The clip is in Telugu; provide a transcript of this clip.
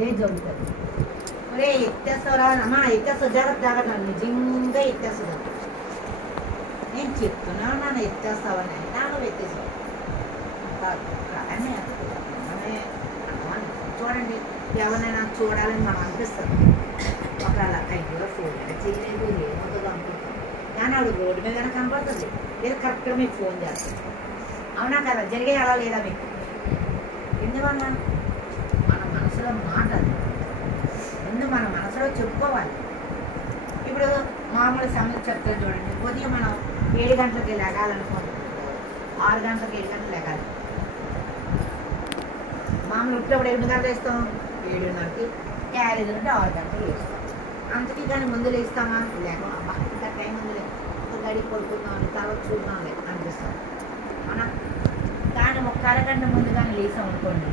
అదే జరుగుతుంది. ఒరే ఎత్తేస్తావురా అమ్మా, ఎత్తేస్తావు, జాగ్రత్త జాగ్రత్త, నిజంగా ఎత్తేస్తుంది. నేను చెప్తున్నా నన్ను ఎత్తేస్తావని, నాన్న ఎత్తేసావు. చూడండి, ఎవరినైనా చూడాలని మనం అనిపిస్తుంది. ఒకవేళ అయ్యో ఫోన్ చేయలేదు ఏమవుతుందో అనుకుంటాం, కానీ ఆవిడ రోడ్డు మీద కనపడుతుంది, లేదా కరెక్ట్గా మీకు ఫోన్ చేస్తుంది. అవునా కదా? జరిగే అలా లేదా మీకు? ఎందువల్ల మన మనసులో మాట, ముందు మన మనసులో చెప్పుకోవాలి. ఇప్పుడు మామూలు సమయం చెప్తాను చూడండి. ఉదయం మనం 7 గంటలకి లెగాలనుకోండి, 6 గంటలకి 7 గంటలు లెగాలి. మామూలు ఇప్పుడు 8 గంటలు వేస్తాం, 7:30కి, క్యారేజ్ అంటే 6 గంటలు వేస్తాం. అంతకీ కానీ ముందు లేస్తామా? లేక అబ్బా ఇంకా టైం ముందులే, గడి పడుకుందాం, తర్వాత చూద్దాంలే అనిపిస్తాం. అవునా? కానీ 1 అరగంట ముందు కానీ లేసాం అనుకోండి,